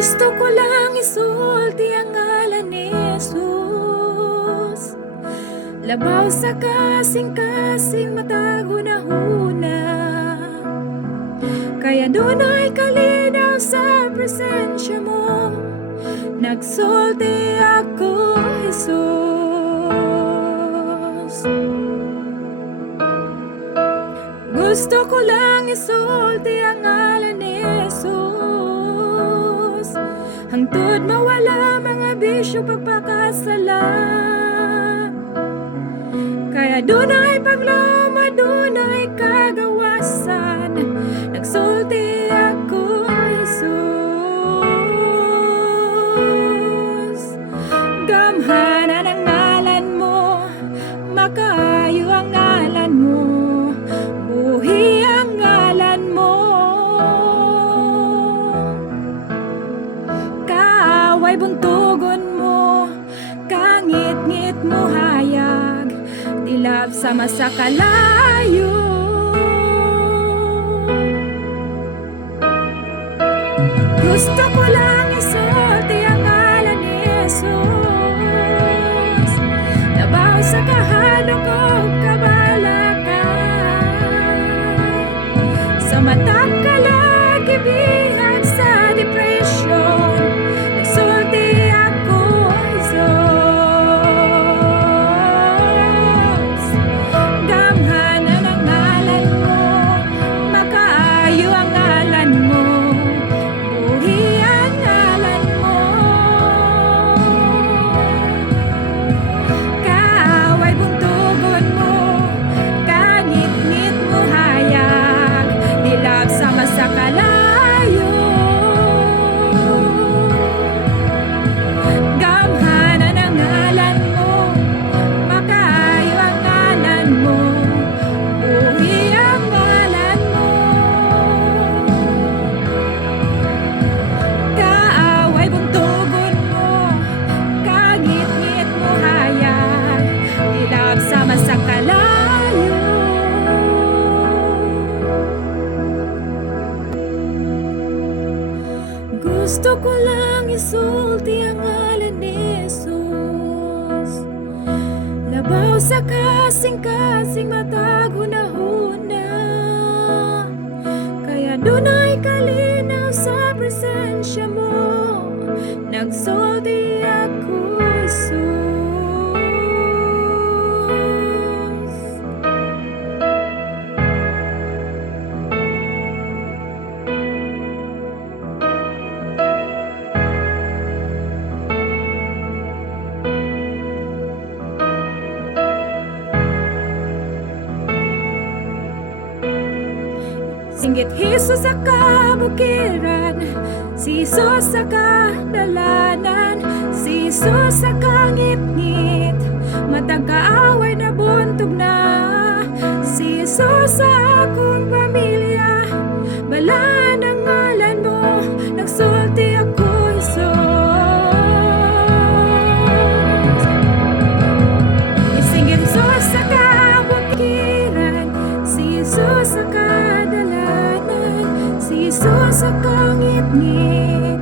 Gusto ko lang isulti ang ngalan ni Jesus. Labaw sa kasing-kasing matago na huna. Kaya doon ay kalinaw sa presensya mo. Nagsulti ako, Jesus. Gusto ko lang isulti ang ngalan ni Jesus. Hangtod mawala mga bisyo pagpakasala. Kaya doon ay pagluma, doon ay kagawasan. Nagsulti ako, Jesus. Gamhanan ang ngalan mo, makaayo ang ngalan mo, buhi ang ngalan mo. Kaaway buntugon mo, kangit-ngit mo hayag, dilab sa masakalayo. Gusto ko lang isulti ang ngalan ni Jesus. Labaw sa kahalog o kabalakan, sa matang kalagibihag sa depresyon, nagsulti ako, Jesus. Gamhanan ang ngalan mo, makaayo ang ngalan mo, buhi ang ngalan mo. Kaaway buntugon mo, kangit-ngit mo hayag, dilab sa masakalayo. Gamhanan ang ngalan mo, makaayo ang ngalan mo, buhi ang ngalan mo. Kaaway buntugon mo, kangit-ngit mo hayag, dilab sa masakalayo. Gusto ko lang isulti ang ngalan ni Jesus. Labaw sa kasing-kasing matago na huna. Kaya doon ay kalinaw sa presensya mo. Nagsulti ako, Jesus. Singgit Jesus sa kabukiran, si Jesus sa kadalanan, si Jesus sa kangit-ngit, matag kaaway na buntog na, si Jesus sa akong pamilya, balaan ang ngalan mo, nagsulti ako, Jesus. Singgit Jesus sa kabukiran, si Jesus sa kadalanan, si Jesus sa kangit-ngit,